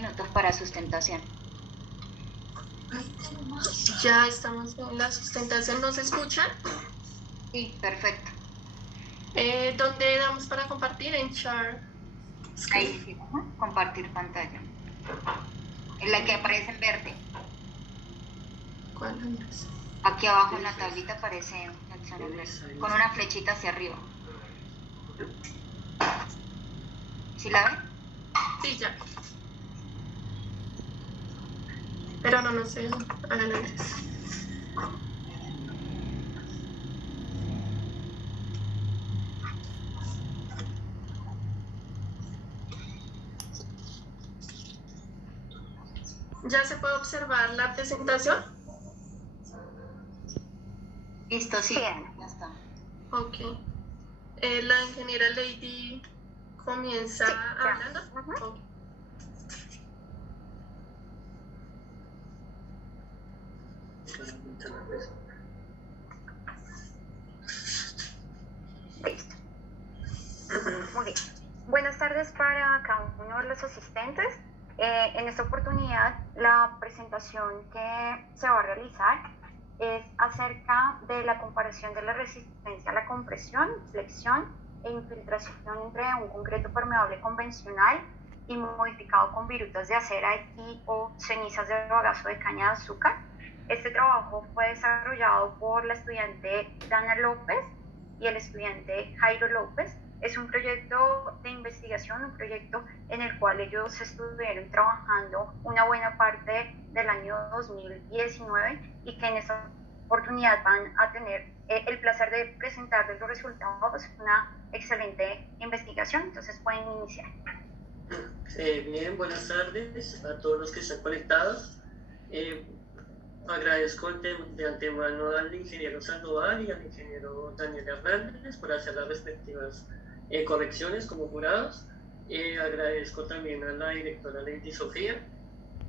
minutos para sustentación. Ya estamos en la sustentación. ¿Nos escuchan? Sí, perfecto. ¿Dónde damos para compartir? En Share Screen. Ahí sí, compartir pantalla. En la que aparece en verde. ¿Cuál es? Aquí abajo en la tablita aparece opción en verde, con una flechita hacia arriba. ¿Sí la ven? Sí, ya. Pero no sé. Hagan antes. ¿Ya se puede observar la presentación? Listo, sí. Ya está. Ok. La ingeniera Lady comienza hablando. Okay. Listo. Muy bien. Buenas tardes para cada uno de los asistentes. En esta oportunidad, la presentación que se va a realizar es acerca de la comparación de la resistencia a la compresión, flexión e infiltración entre un concreto permeable convencional y modificado con virutas de acera y o cenizas de bagazo de caña de azúcar. Este trabajo fue desarrollado por la estudiante Dana López y el estudiante Jairo López. Es un proyecto de investigación, un proyecto en el cual ellos estuvieron trabajando una buena parte del año 2019 y que en esta oportunidad van a tener el placer de presentarles los resultados. Una excelente investigación, entonces pueden iniciar. Bien, buenas tardes a todos los que están conectados. Agradezco de antemano al ingeniero Sandoval y al ingeniero Daniel Hernández por hacer las respectivas correcciones como jurados. Agradezco también a la directora Lady Sofía,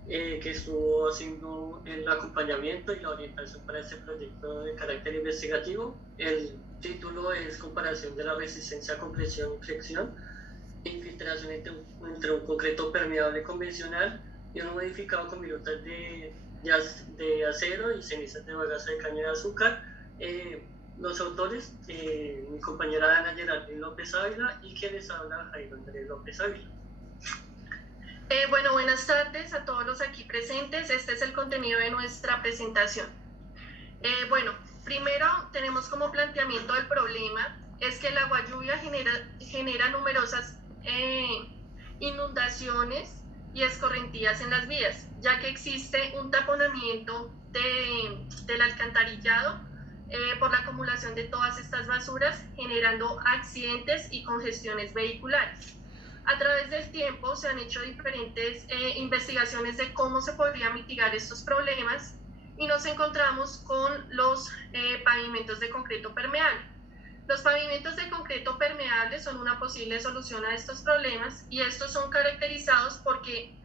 que estuvo haciendo el acompañamiento y la orientación para este proyecto de carácter investigativo. El título es Comparación de la resistencia a compresión y flexión e infiltración entre un concreto permeable convencional y uno modificado con virutas de acero y cenizas de bagazo de caña de azúcar. Los autores, mi compañera Ana Geraldine López Ávila y quien les habla, Jairo Andrés López Ávila. Bueno, buenas tardes a todos los aquí presentes. Este es el contenido de nuestra presentación. Bueno, primero tenemos como planteamiento del problema es que el agua lluvia genera numerosas inundaciones y escorrentías en las vías, ya que existe un taponamiento del alcantarillado por la acumulación de todas estas basuras, generando accidentes y congestiones vehiculares. A través del tiempo se han hecho diferentes investigaciones de cómo se podría mitigar estos problemas y nos encontramos con los pavimentos de concreto permeable. Los pavimentos de concreto permeable son una posible solución a estos problemas y estos son caracterizados porque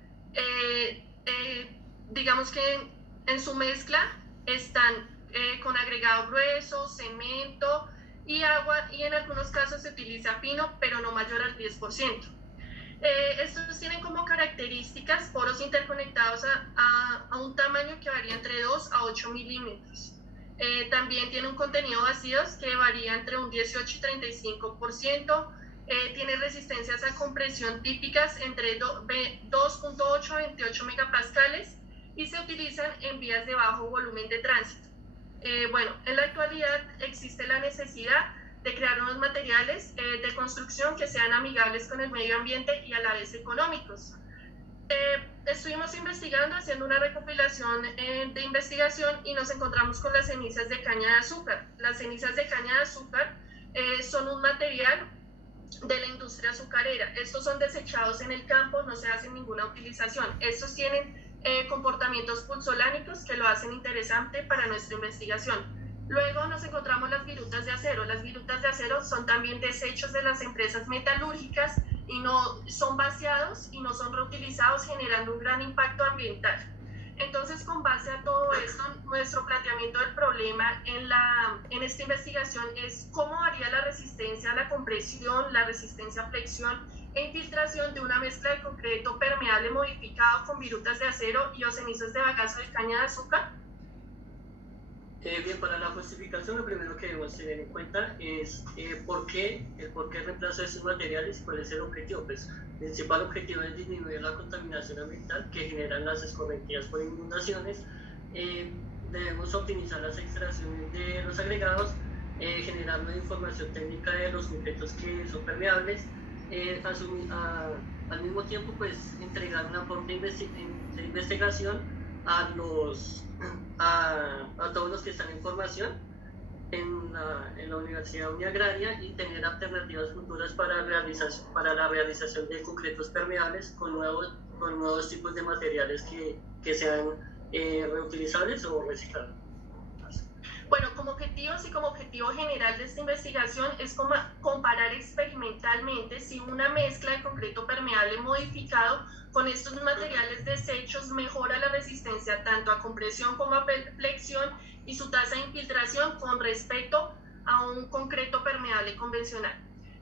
digamos que en su mezcla están con agregado grueso, cemento y agua, y en algunos casos se utiliza pino, pero no mayor al 10%. Estos tienen como características poros interconectados a un tamaño que varía entre 2 a 8 milímetros. También tiene un contenido vacíos que varía entre un 18 y 35%. Tiene resistencias a compresión típicas entre 2.8 a 28 megapascales y se utilizan en vías de bajo volumen de tránsito. Bueno, en la actualidad existe la necesidad de crear unos materiales de construcción que sean amigables con el medio ambiente y a la vez económicos. Estuvimos investigando, haciendo una recopilación de investigación y nos encontramos con las cenizas de caña de azúcar. Las cenizas de caña de azúcar son un material de la industria azucarera. Estos son desechados en el campo, no se hacen ninguna utilización. Estos tienen comportamientos pulsolánicos que lo hacen interesante para nuestra investigación. Luego nos encontramos las virutas de acero. Las virutas de acero son también desechos de las empresas metalúrgicas y no son vaciados y no son reutilizados, generando un gran impacto ambiental. Entonces, con base a todo esto, nuestro planteamiento del problema en esta investigación es cómo varía la resistencia a la compresión, la resistencia a flexión e infiltración de una mezcla de concreto permeable modificado con virutas de acero y o cenizas de bagazo de caña de azúcar? Bien, para la justificación lo primero que debemos tener en cuenta es el por qué reemplazo de estos materiales y cuál es el objetivo. Pues el principal objetivo es disminuir la contaminación ambiental que generan las escorrentías por inundaciones. Debemos optimizar las extracciones de los agregados, generar nueva información técnica de los concretos que son permeables, al mismo tiempo pues entregar un aporte de investigación a todos los que están en formación en la Universidad Uniagraria y tener alternativas futuras para la realización de concretos permeables con nuevos tipos de materiales que sean reutilizables o reciclables. Bueno, como objetivo general de esta investigación es comparar experimentalmente si una mezcla de concreto permeable modificado con estos materiales desechos mejora la resistencia tanto a compresión como a flexión y su tasa de infiltración con respecto a un concreto permeable convencional.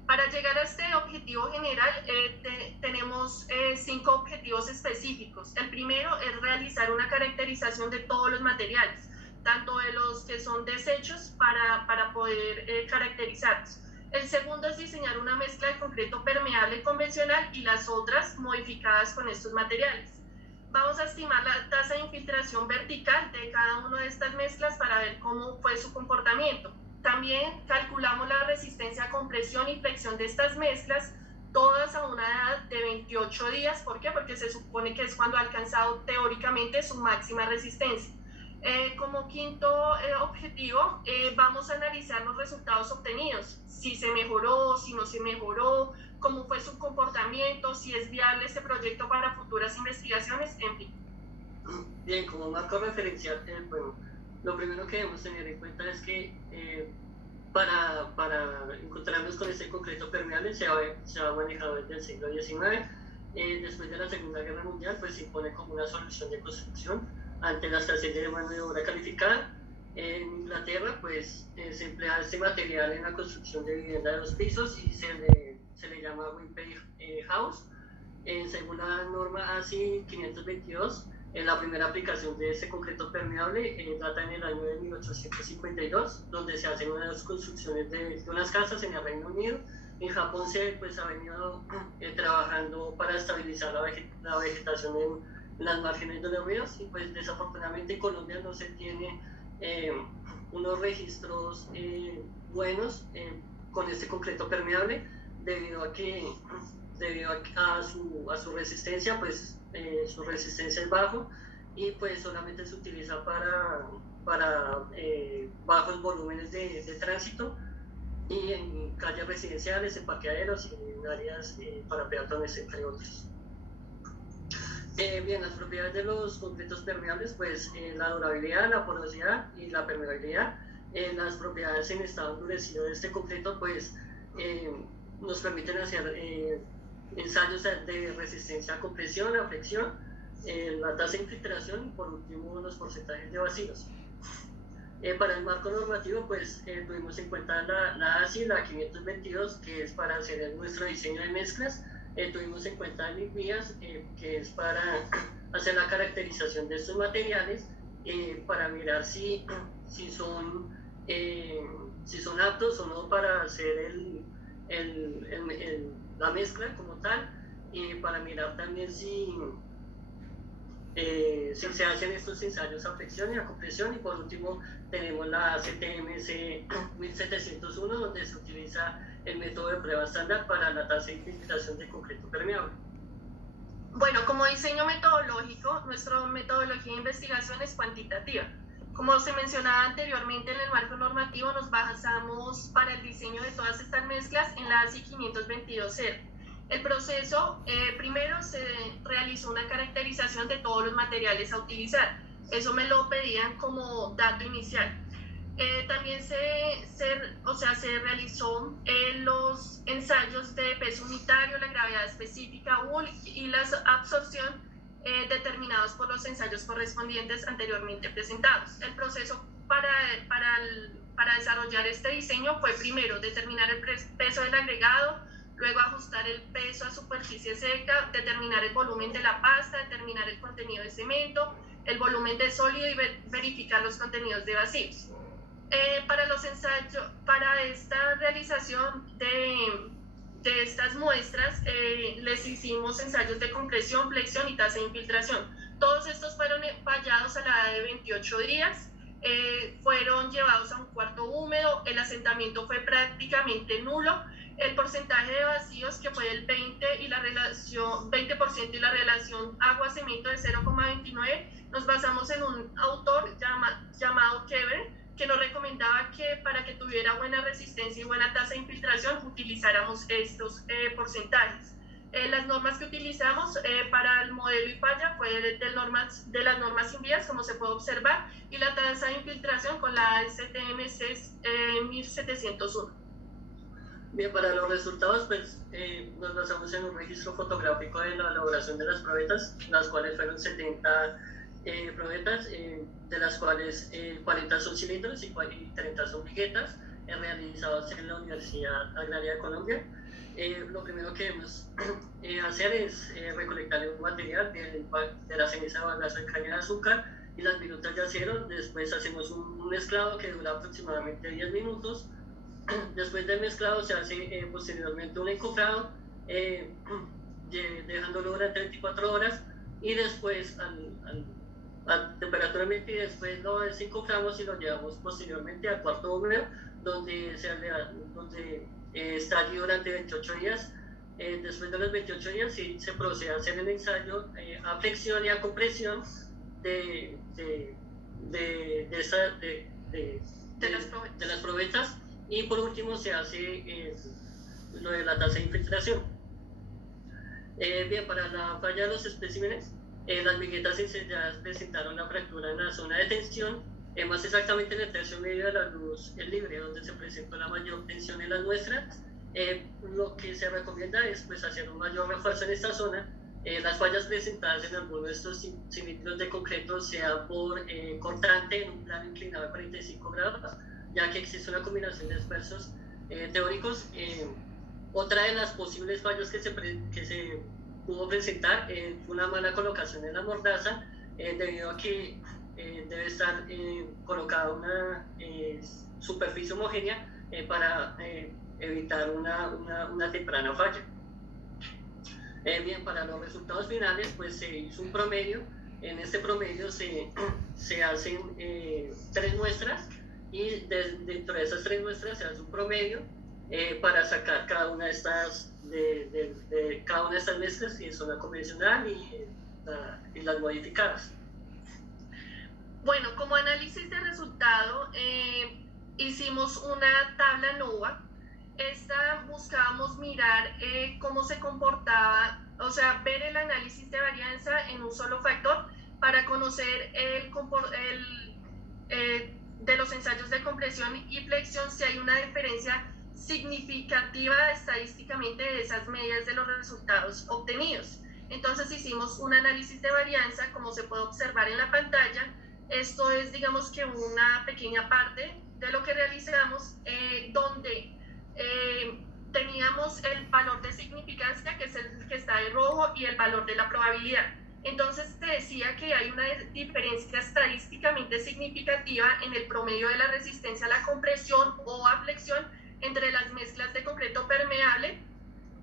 Para llegar a este objetivo general tenemos 5 objetivos específicos. El primero es realizar una caracterización de todos los materiales, tanto de los que son desechos para poder caracterizarlos. El segundo es diseñar una mezcla de concreto permeable convencional y las otras modificadas con estos materiales. Vamos a estimar la tasa de infiltración vertical de cada una de estas mezclas para ver cómo fue su comportamiento. También calculamos la resistencia a compresión y flexión de estas mezclas, todas a una edad de 28 días. ¿Por qué? Porque se supone que es cuando ha alcanzado teóricamente su máxima resistencia. Como quinto objetivo, vamos a analizar los resultados obtenidos, si se mejoró, si no se mejoró, cómo fue su comportamiento, si es viable este proyecto para futuras investigaciones, en fin. Bien, como marco referencial, bueno, lo primero que debemos tener en cuenta es que para encontrarnos con este concreto permeable se ha manejado desde el siglo XIX. Después de la Segunda Guerra Mundial, pues se impone como una solución de construcción ante la escasez de mano de obra calificada. En Inglaterra, pues se emplea este material en la construcción de vivienda de 2 pisos y se le llama Wimpey House. Según la norma ASI 522, la primera aplicación de este concreto permeable data en el año de 1852, donde se hacen unas construcciones de unas casas en el Reino Unido. En Japón se ha venido trabajando para estabilizar la vegetación en las márgenes de los ríos, y pues desafortunadamente en Colombia no se tiene unos registros buenos con este concreto permeable debido a su resistencia, pues su resistencia es bajo y pues solamente se utiliza para bajos volúmenes de tránsito y en calles residenciales, en parqueaderos y en áreas para peatones, entre otros. Bien, las propiedades de los concretos permeables, pues la durabilidad, la porosidad y la permeabilidad. Las propiedades en estado endurecido de este concreto, pues nos permiten hacer ensayos de resistencia a compresión, a flexión, la tasa de infiltración y por último los porcentajes de vacíos. Para el marco normativo, pues tuvimos en cuenta la ASI, la 522, que es para hacer nuestro diseño de mezclas. Tuvimos en cuenta el INVIAS, que es para hacer la caracterización de estos materiales, para mirar si son aptos o no para hacer la mezcla como tal, y para mirar también si se hacen estos ensayos a flexión y a compresión. Y por último tenemos la CTMS 1701, donde se utiliza el método de prueba estándar para la tasa de infiltración de concreto permeable. Bueno, como diseño metodológico, nuestra metodología de investigación es cuantitativa. Como se mencionaba anteriormente, en el marco normativo nos basamos para el diseño de todas estas mezclas en la ASI 522.0. El proceso, primero se realizó una caracterización de todos los materiales a utilizar. Eso me lo pedían como dato inicial. También se realizó los ensayos de peso unitario, la gravedad específica y la absorción determinados por los ensayos correspondientes anteriormente presentados. El proceso para desarrollar este diseño fue primero determinar el peso del agregado, luego ajustar el peso a superficie seca, determinar el volumen de la pasta, determinar el contenido de cemento, el volumen de sólido y verificar los contenidos de vacíos. Para los ensayos, para esta realización de estas muestras, les hicimos ensayos de compresión, flexión y tasa de infiltración. Todos estos fueron fallados a la edad de 28 días, fueron llevados a un cuarto húmedo, el asentamiento fue prácticamente nulo, el porcentaje de vacíos que fue del 20% y la relación agua-cemento de 0,29, nos basamos en un autor llamado Keber, que nos recomendaba que para que tuviera buena resistencia y buena tasa de infiltración utilizáramos estos porcentajes. Las normas que utilizamos para el modelo y falla fue de las normas INVIAS, como se puede observar, y la tasa de infiltración con la STM 1701. Bien, para los resultados, pues nos basamos en un registro fotográfico de la elaboración de las probetas, las cuales fueron 70 probetas, de las cuales 40 son cilindros y 30 son viguetas, realizadas en la Universidad Agraria de Colombia. Lo primero que debemos hacer es recolectar el material de la ceniza de bagazo de caña de azúcar y las virutas de acero. Después hacemos un mezclado que dura aproximadamente 10 minutos. Después del mezclado se hace posteriormente un encofrado, dejándolo durante 24 horas y después a temperatura ambiente, y después lo desencoframos y lo llevamos posteriormente al cuarto húmedo, donde está allí durante 28 días. Después de los 28 días sí se procede a hacer el ensayo a flexión y a compresión de las probetas. Y por último se hace lo de la tasa de infiltración. Bien, para la falla de los especímenes, las viguetas incendiadas presentaron la fractura en la zona de tensión, más exactamente en el tercio medio de la luz libre, donde se presentó la mayor tensión en las muestras. Lo que se recomienda es pues, hacer un mayor refuerzo en esta zona. Las fallas presentadas en algunos de estos cilindros de concreto, sea por cortante en un plano inclinado de 45 grados, ya que existe una combinación de esfuerzos teóricos. Otra de las posibles fallas que se pudo presentar fue una mala colocación en la mordaza, debido a que debe estar colocada una superficie homogénea para evitar una temprana falla. Bien, para los resultados finales, pues se hizo un promedio. En este promedio se hacen 3 muestras, y dentro de esas 3 muestras se hace un promedio para sacar cada una de estas mezclas, que son la convencional y las modificadas. Bueno, como análisis de resultado, hicimos una tabla NOVA. Buscábamos mirar cómo se comportaba, o sea, ver el análisis de varianza en un solo factor para conocer de los ensayos de compresión y flexión si hay una diferencia significativa estadísticamente de esas medidas de los resultados obtenidos. Entonces hicimos un análisis de varianza, como se puede observar en la pantalla. Esto es, digamos que una pequeña parte de lo que realizamos, donde teníamos el valor de significancia, que es el que está de rojo, y el valor de la probabilidad. Entonces te decía que hay una diferencia estadísticamente significativa en el promedio de la resistencia a la compresión o a flexión entre las mezclas de concreto permeable,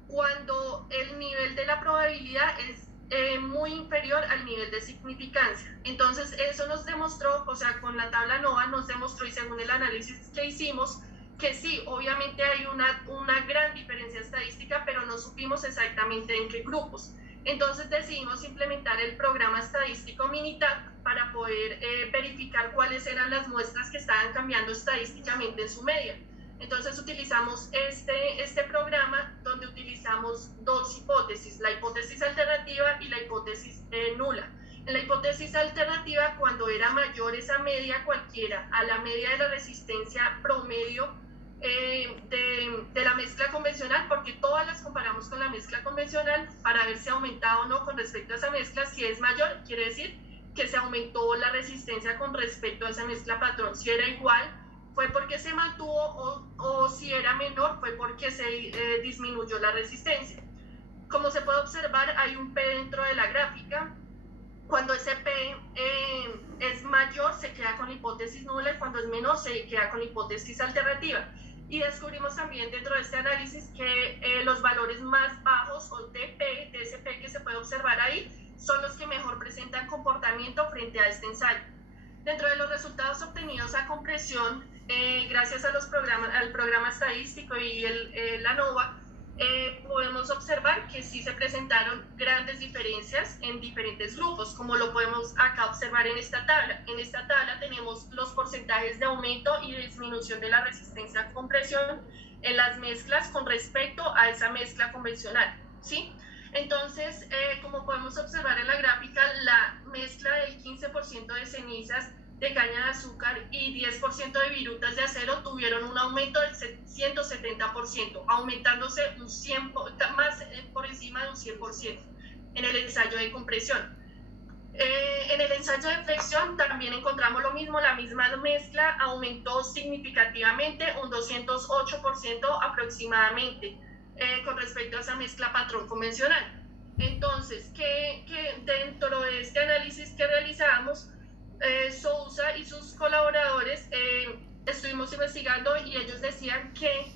cuando el nivel de la probabilidad es muy inferior al nivel de significancia. Entonces eso nos demostró, o sea, con la tabla NOVA nos demostró, y según el análisis que hicimos, que sí, obviamente hay una gran diferencia estadística, pero no supimos exactamente en qué grupos. Entonces decidimos implementar el programa estadístico Minitab para poder verificar cuáles eran las muestras que estaban cambiando estadísticamente en su media. Entonces utilizamos este programa, donde utilizamos 2 hipótesis, la hipótesis alternativa y la hipótesis nula. En la hipótesis alternativa, cuando era mayor esa media cualquiera a la media de la resistencia promedio de la mezcla convencional, porque todas las comparamos con la mezcla convencional para ver si ha aumentado o no con respecto a esa mezcla. Si es mayor, quiere decir que se aumentó la resistencia con respecto a esa mezcla patrón. Si era igual fue porque se mantuvo o si era menor fue porque se disminuyó la resistencia. Como se puede observar, hay un P dentro de la gráfica. Cuando ese P es mayor, se queda con la hipótesis nula, y cuando es menor, se queda con la hipótesis alternativa. Y descubrimos también dentro de este análisis que los valores más bajos o de ese P que se puede observar ahí, son los que mejor presentan comportamiento frente a este ensayo. Dentro de los resultados obtenidos a compresión, gracias a al programa estadístico y la ANOVA, podemos observar que sí se presentaron grandes diferencias en diferentes grupos, como lo podemos acá observar en esta tabla. En esta tabla tenemos los porcentajes de aumento y disminución de la resistencia a compresión en las mezclas con respecto a esa mezcla convencional, ¿sí? Entonces, como podemos observar en la gráfica, la mezcla del 15% de cenizas de caña de azúcar y 10% de virutas de acero tuvieron un aumento del 170%, aumentándose más por encima de un 100% en el ensayo de compresión. En el ensayo de flexión también encontramos lo mismo, la misma mezcla aumentó significativamente, un 208% aproximadamente, con respecto a esa mezcla patrón convencional. Entonces, que dentro de este análisis que realizamos, Sousa y sus colaboradores estuvimos investigando y ellos decían que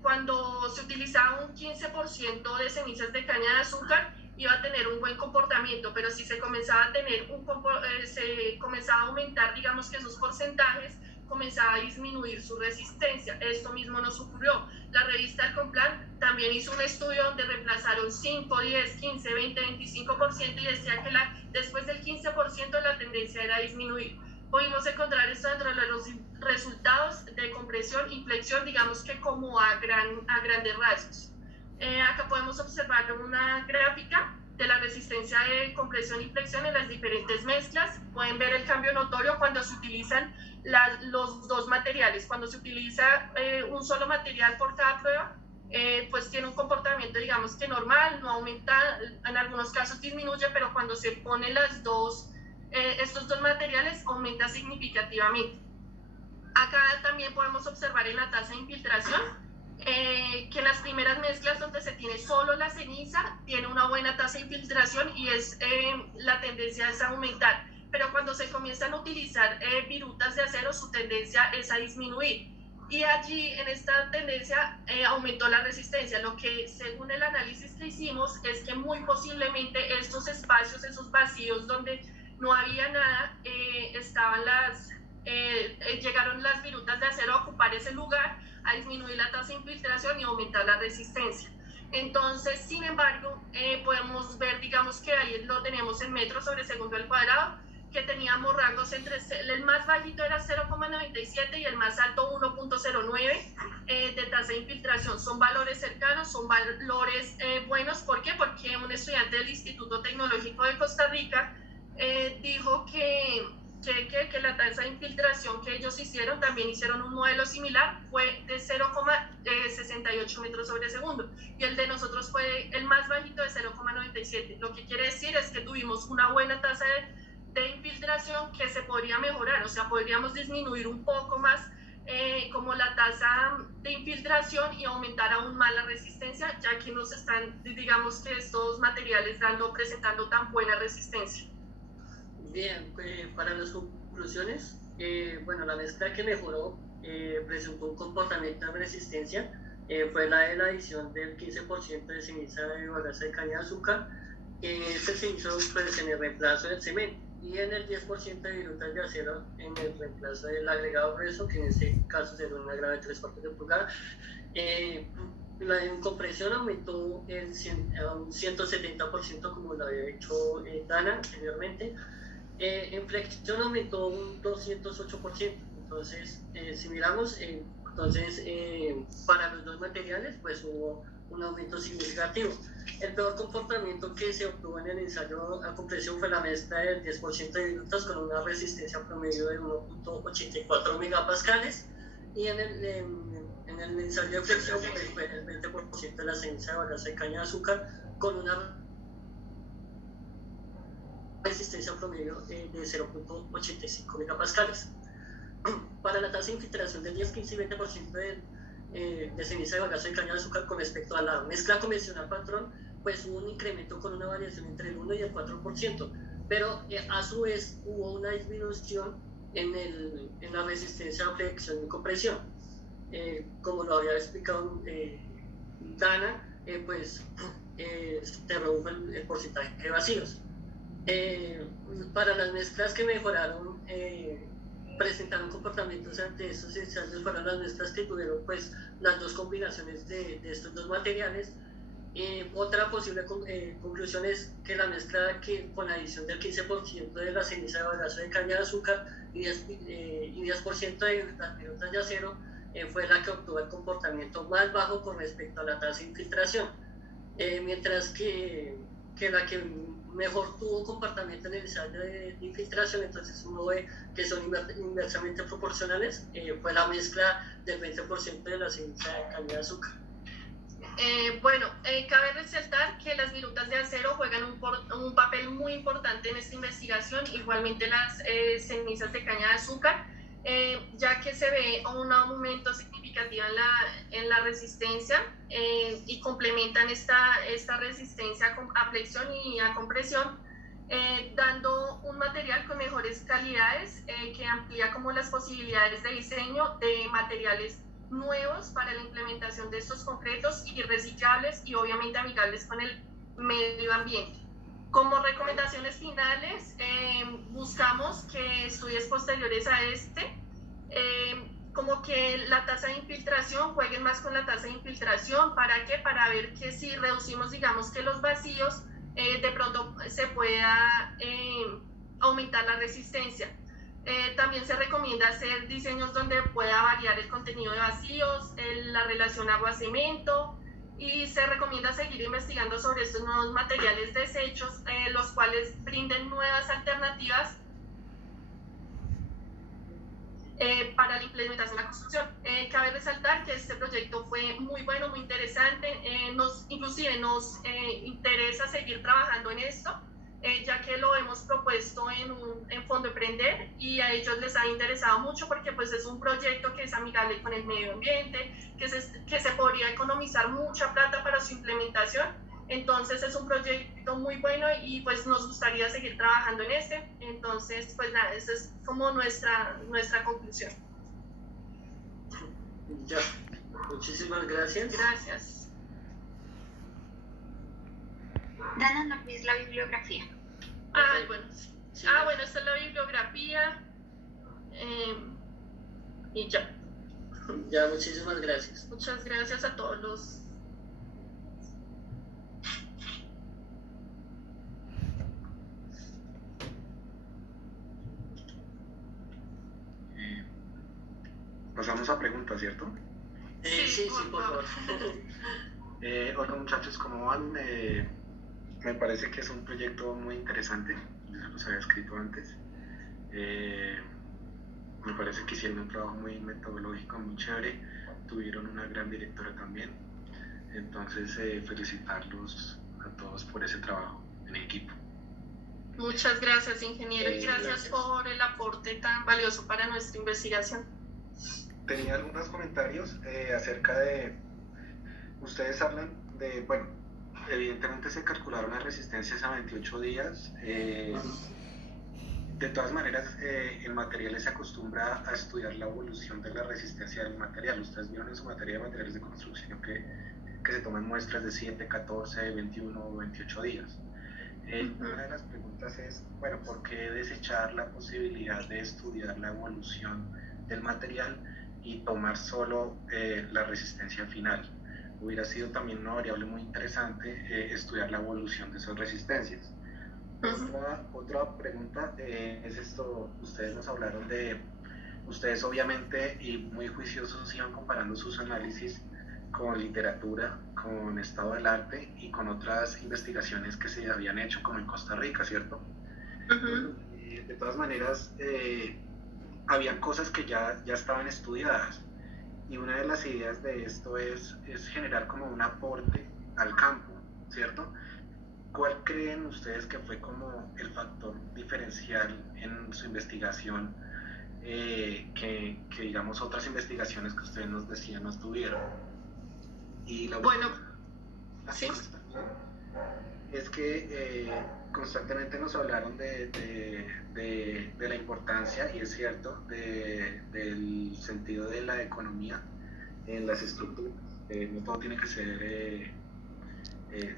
cuando se utilizaba un 15% de cenizas de caña de azúcar iba a tener un buen comportamiento, pero si se comenzaba a tener se comenzaba a aumentar, digamos que esos porcentajes, comenzaba a disminuir su resistencia. Esto mismo nos ocurrió. La revista Complan también hizo un estudio donde reemplazaron 5, 10, 15, 20, 25% y decía que después del 15% la tendencia era a disminuir. Pudimos encontrar esto dentro de los resultados de compresión y flexión, digamos que como a grandes rasgos. Acá podemos observar una gráfica de la resistencia de compresión y flexión en las diferentes mezclas. Pueden ver el cambio notorio cuando se utilizan los dos materiales. Cuando se utiliza un solo material por cada prueba, pues tiene un comportamiento, digamos que normal, no aumenta, en algunos casos disminuye, pero cuando se ponen estos dos materiales aumenta significativamente. Acá también podemos observar en la tasa de infiltración que en las primeras mezclas donde se tiene solo la ceniza tiene una buena tasa de infiltración y la tendencia es a aumentar, pero cuando se comienzan a utilizar virutas de acero su tendencia es a disminuir y allí en esta tendencia aumentó la resistencia. Lo que según el análisis que hicimos es que muy posiblemente estos espacios, esos vacíos donde no había nada, llegaron las virutas de acero a ocupar ese lugar, a disminuir la tasa de infiltración y aumentar la resistencia. Entonces, sin embargo, podemos ver, digamos que ahí lo tenemos en metros sobre segundo al cuadrado, que teníamos rangos el más bajito era 0,97 y el más alto 1,09 de tasa de infiltración. Son valores cercanos, son valores buenos. ¿Por qué? Porque un estudiante del Instituto Tecnológico de Costa Rica dijo que la tasa de infiltración que ellos hicieron, también hicieron un modelo similar, fue de 0,68 metros sobre segundo y el de nosotros fue el más bajito de 0,97. Lo que quiere decir es que tuvimos una buena tasa de infiltración que se podría mejorar, o sea, podríamos disminuir un poco más como la tasa de infiltración y aumentar aún más la resistencia, ya que nos están, digamos que estos materiales presentando tan buena resistencia. Bien, para las conclusiones, bueno, la mezcla que mejoró presentó un comportamiento de resistencia, fue la de la adición del 15% de ceniza de bagaza de caña de azúcar, este se hizo pues, en el reemplazo del cemento, y en el 10% de virutas de acero en el reemplazo del agregado grueso, que en este caso será un agregado de 3/4 de pulgada. En compresión aumentó a un 170%, como lo había dicho Dana anteriormente. En flexión aumentó un 208%. Entonces, si miramos, para los dos materiales, pues hubo un aumento significativo. El peor comportamiento que se obtuvo en el ensayo a compresión fue la mezcla del 10% de virutas con una resistencia promedio de 1,84 megapascales, y en el ensayo de flexión fue el 20% de la ceniza de bagaza de caña de azúcar con una resistencia promedio de 0.85 megapascales. Para la tasa de infiltración del 10, 15 y 20% de ceniza de bagazo de caña de azúcar con respecto a la mezcla convencional patrón, pues hubo un incremento con una variación entre el 1 y el 4%, pero a su vez hubo una disminución en la resistencia a flexión y compresión. Como lo había explicado Dana, pues se redujo el porcentaje de vacíos. Para las mezclas que mejoraron, presentaron comportamientos antiesenciales, fueron las mezclas que tuvieron pues las dos combinaciones de estos dos materiales. Otra posible conclusión es que la mezcla que con adición del 15% de la ceniza de bagazo de caña de azúcar y 10% de anhidro de acero fue la que obtuvo el comportamiento más bajo con respecto a la tasa de infiltración, mientras que la que mejor tuvo comportamiento en el ensayo de infiltración, entonces uno ve que son inversamente proporcionales, fue la mezcla del 20% de la ceniza de caña de azúcar. Cabe resaltar que las virutas de acero juegan un papel muy importante en esta investigación, igualmente las cenizas de caña de azúcar, ya que se ve un aumento significativo en la resistencia y complementan esta resistencia a flexión y a compresión, dando un material con mejores calidades que amplía como las posibilidades de diseño de materiales nuevos para la implementación de estos concretos y reciclables y obviamente amigables con el medio ambiente. Como recomendaciones finales, buscamos que estudios posteriores a como que la tasa de infiltración, jueguen más con la tasa de infiltración. ¿Para qué? Para ver que si reducimos, digamos, que los vacíos, de pronto se pueda aumentar la resistencia. También se recomienda hacer diseños donde pueda variar el contenido de vacíos, la relación agua-cemento, y se recomienda seguir investigando sobre estos nuevos materiales desechos, los cuales brinden nuevas alternativas para la implementación de la construcción. Cabe resaltar que este proyecto fue muy bueno, muy interesante, inclusive nos interesa seguir trabajando en esto, ya que lo hemos propuesto en Fondo Emprender y a ellos les ha interesado mucho porque pues es un proyecto que es amigable con el medio ambiente, que se podría economizar mucha plata para su implementación. Entonces es un proyecto muy bueno y pues nos gustaría seguir trabajando en este. Entonces pues nada, esa es como nuestra conclusión. Ya, muchísimas gracias. Gracias. Dana, no olvides la bibliografía. Bueno. Bueno, esta es la bibliografía. Y ya. Ya, muchísimas gracias. Muchas gracias a todos los... Pasamos a preguntas, ¿cierto? Sí, por favor. Hola muchachos, ¿cómo van? Me parece que es un proyecto muy interesante, ya los había escrito antes. Me parece que hicieron un trabajo muy metodológico, muy chévere, tuvieron una gran directora también, entonces felicitarlos a todos por ese trabajo en equipo. Muchas gracias, ingeniero, y gracias por el aporte tan valioso para nuestra investigación. Tenía algunos comentarios acerca de, ustedes hablan de, bueno, evidentemente se calcularon las resistencias a 28 días, de todas maneras el material se acostumbra a estudiar la evolución de la resistencia del material. Ustedes vieron en su materia de materiales de construcción que se toman muestras de 7, 14, 21 o 28 días. Una de las preguntas es, bueno, ¿por qué desechar la posibilidad de estudiar la evolución del material y tomar solo la resistencia final? Hubiera sido también una variable muy interesante estudiar la evolución de esas resistencias. Otra pregunta es esto, ustedes nos hablaron de, ustedes obviamente y muy juiciosos iban comparando sus análisis con literatura, con estado del arte y con otras investigaciones que se habían hecho como en Costa Rica, ¿cierto? De todas maneras, habían cosas que ya estaban estudiadas y una de las ideas de esto es generar como un aporte al campo, ¿cierto? ¿cuál creen ustedes que fue como el factor diferencial en su investigación que digamos otras investigaciones que ustedes nos decían no tuvieron? Y la Bueno, sí. Es que constantemente nos hablaron de la importancia, y es cierto, del sentido de la economía en las estructuras. No todo tiene que ser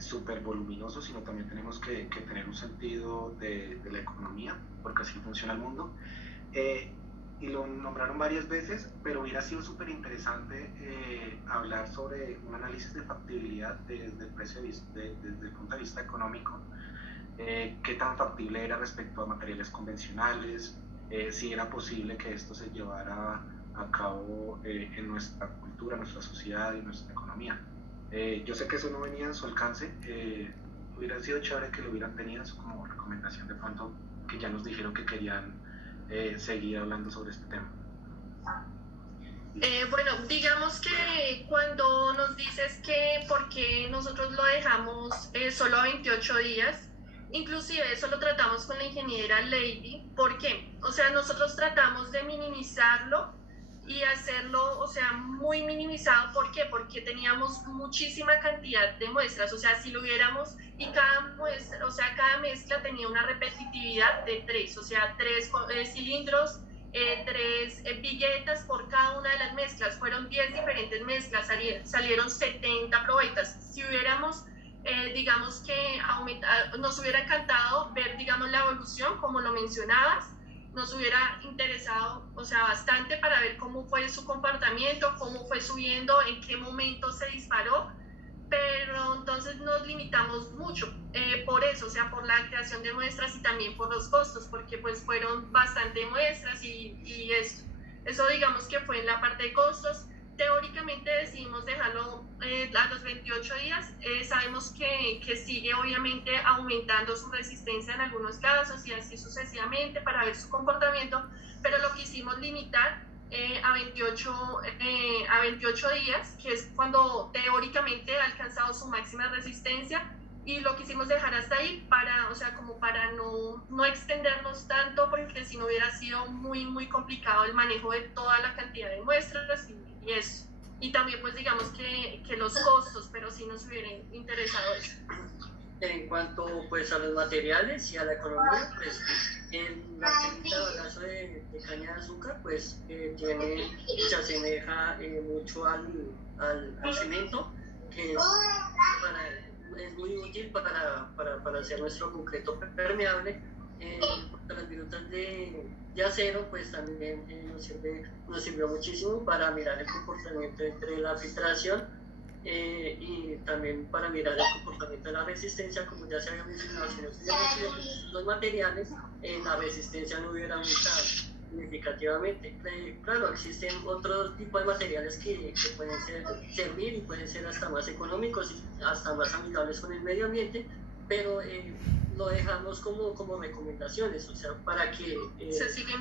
súper voluminoso, sino también tenemos que tener un sentido de la economía, porque así funciona el mundo. Y lo nombraron varias veces, pero hubiera sido súper interesante hablar sobre un análisis de factibilidad desde el punto de vista económico, qué tan factible era respecto a materiales convencionales, si era posible que esto se llevara a cabo en nuestra cultura, nuestra sociedad y nuestra economía. Yo sé que eso no venía en su alcance, hubiera sido chévere que lo hubieran tenido como recomendación de pronto, que ya nos dijeron que querían seguir hablando sobre este tema. Bueno, digamos que cuando nos dices que por qué nosotros lo dejamos solo a 28 días, inclusive eso lo tratamos con la ingeniera Lady. ¿Por qué? O sea, nosotros tratamos de minimizarlo y hacerlo, o sea, muy minimizado. ¿Por qué? Porque teníamos muchísima cantidad de muestras, o sea, si lo hubiéramos, y cada muestra, o sea, cada mezcla tenía una repetitividad de 3, o sea, 3 cilindros, 3 billetas por cada una de las mezclas. Fueron 10 diferentes mezclas, salieron 70 probaditas. Si hubiéramos, digamos que nos hubiera encantado ver, digamos, la evolución, como lo mencionabas, nos hubiera interesado, o sea, bastante para ver cómo fue su comportamiento, cómo fue subiendo, en qué momento se disparó, pero entonces nos limitamos mucho por eso, o sea, por la creación de muestras y también por los costos, porque pues fueron bastante muestras y eso digamos que fue en la parte de costos. Teóricamente decidimos dejarlo a los 28 días. Sabemos que sigue obviamente aumentando su resistencia en algunos casos y así sucesivamente para ver su comportamiento, pero lo quisimos limitar a 28 días, que es cuando teóricamente ha alcanzado su máxima resistencia, y lo quisimos dejar hasta ahí para, o sea, como para no extendernos tanto, porque si no hubiera sido muy complicado el manejo de toda la cantidad de muestras y eso. Y también pues digamos que los costos, pero sí nos hubiera interesado eso. En cuanto pues a los materiales y a la economía, pues en la aceite bagazo de caña de azúcar pues se asemeja mucho al cemento, que es muy útil para hacer nuestro concreto permeable. Las virutas de acero pues también nos sirvió muchísimo para mirar el comportamiento entre la filtración y también para mirar el comportamiento de la resistencia. Como ya se había mencionado, si no tuviéramos los materiales, la resistencia no hubiera aumentado significativamente. Claro, existen otro tipo de materiales que pueden servir y pueden ser hasta más económicos y hasta más amigables con el medio ambiente, pero lo dejamos como recomendaciones, o sea, para que se siga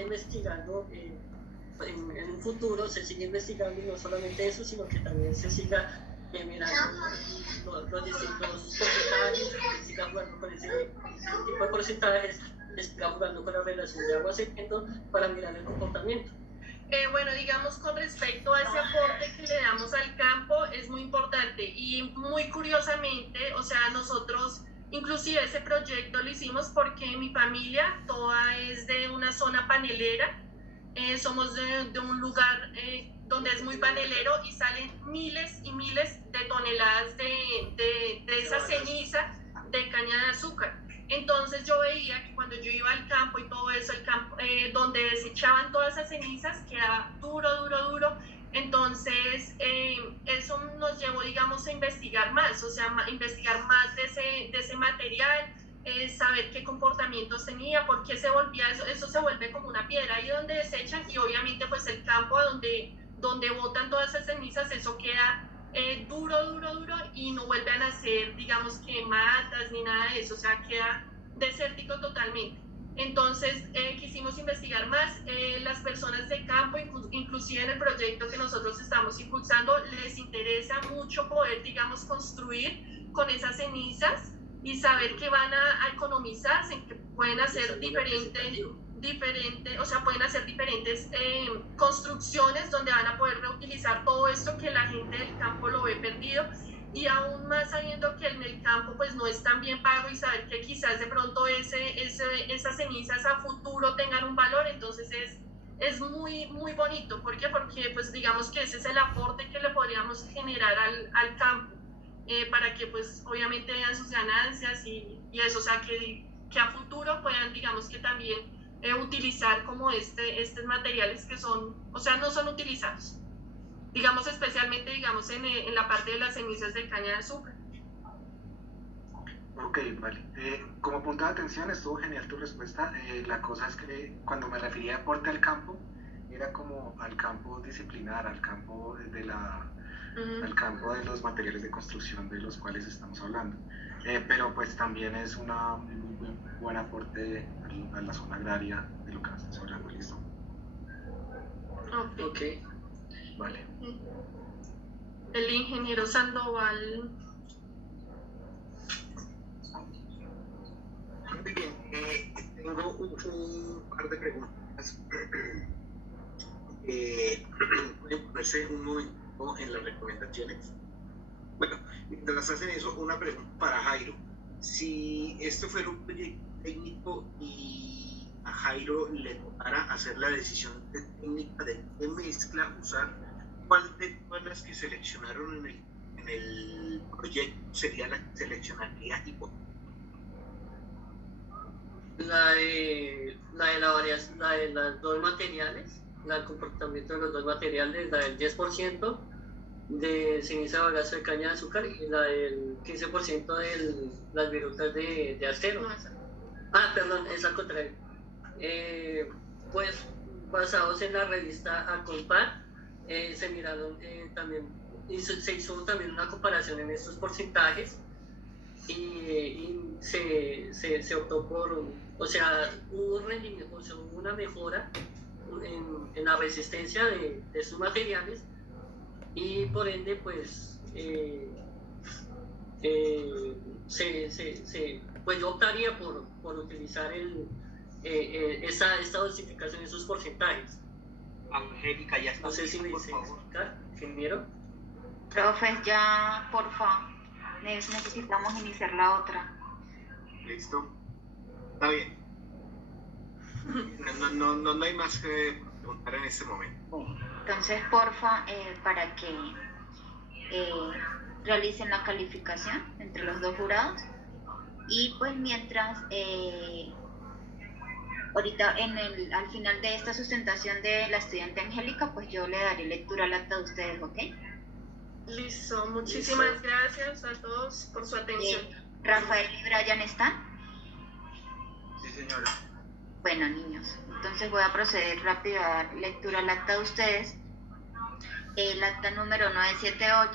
investigando en un futuro, se siga investigando, y no solamente eso, sino que también se siga mirando los distintos porcentajes, se siga jugando con ese tipo de porcentajes, se siga jugando con la relación de agua-cemento para mirar el comportamiento. Bueno, digamos, con respecto a ese aporte que le damos al campo, es muy importante y muy curiosamente, o sea, nosotros inclusive ese proyecto lo hicimos porque mi familia toda es de una zona panelera, somos de un lugar donde es muy panelero y salen miles y miles de toneladas de esa ceniza de caña de azúcar. Entonces yo veía que cuando yo iba al campo y todo eso, el campo, donde desechaban todas esas cenizas, quedaba duro. Entonces eso nos llevó, digamos, a investigar más, o sea, investigar más de ese material, saber qué comportamientos tenía, por qué se volvía eso se vuelve como una piedra ahí donde desechan, y obviamente pues el campo donde botan todas esas cenizas, eso queda duro y no vuelven a ser, digamos, que matas ni nada de eso, o sea, queda desértico totalmente. Entonces quisimos investigar más. Las personas de campo, inclusive en el proyecto que nosotros estamos impulsando, les interesa mucho poder, digamos, construir con esas cenizas y saber que van a economizarse, que pueden hacer pueden hacer diferentes construcciones donde van a poder reutilizar todo esto que la gente del campo lo ve perdido, y aún más sabiendo que en el campo pues no es tan bien pago, y saber que quizás de pronto esas cenizas a futuro tengan un valor. Entonces es muy, muy bonito. ¿Por qué? Porque pues digamos que ese es el aporte que le podríamos generar al campo, para que pues obviamente vean sus ganancias y eso, o sea, que a futuro puedan, digamos que también utilizar como estos materiales que son, o sea, no son utilizados, digamos, especialmente digamos en la parte de las cenizas de caña de azúcar. Ok, vale. Como punto de atención, estuvo genial tu respuesta. La cosa es que cuando me refería a aporte al campo, era como al campo disciplinar, al campo al campo de los materiales de construcción de los cuales estamos hablando. Pero pues también es un muy buen aporte a la zona agraria de lo que nos estamos hablando. ¿Listo? Ok. Vale. El ingeniero Sandoval. Muy bien, tengo un par de preguntas. Pueden ponerse un momento en las recomendaciones. Bueno, mientras hacen eso, una pregunta para Jairo. Si esto fuera un proyecto técnico y a Jairo le tocara hacer la decisión técnica de qué mezcla usar, ¿cuál de todas las que seleccionaron en el proyecto sería la que seleccionaría y por qué? La de los dos materiales, el comportamiento de los dos materiales, la del 10% de ceniza de bagazo de caña de azúcar y la del 15% de las virutas de acero. Perdón, es al contrario. Pues basados en la revista Acompar, se miraron también, se hizo también una comparación en estos porcentajes y se optó por, o sea, hubo rendimiento, o sea, hubo una mejora en la resistencia de estos materiales, y por ende pues pues yo optaría por utilizar esta dosificación, esos porcentajes. Angélica, ya está. No sé si me dice, ingeniero. Profes, ya, porfa, necesitamos iniciar la otra. Listo. Está bien. No hay más que preguntar en este momento. Entonces, porfa, para que realicen la calificación entre los dos jurados. Y pues mientras, ahorita al final de esta sustentación de la estudiante Angélica, pues yo le daré lectura al acta de ustedes, ¿ok? Listo, muchísimas gracias a todos por su atención. Rafael y Brian, ¿están? Sí, señora. Bueno, niños, entonces voy a proceder rápido a dar lectura al acta de ustedes. El acta número 978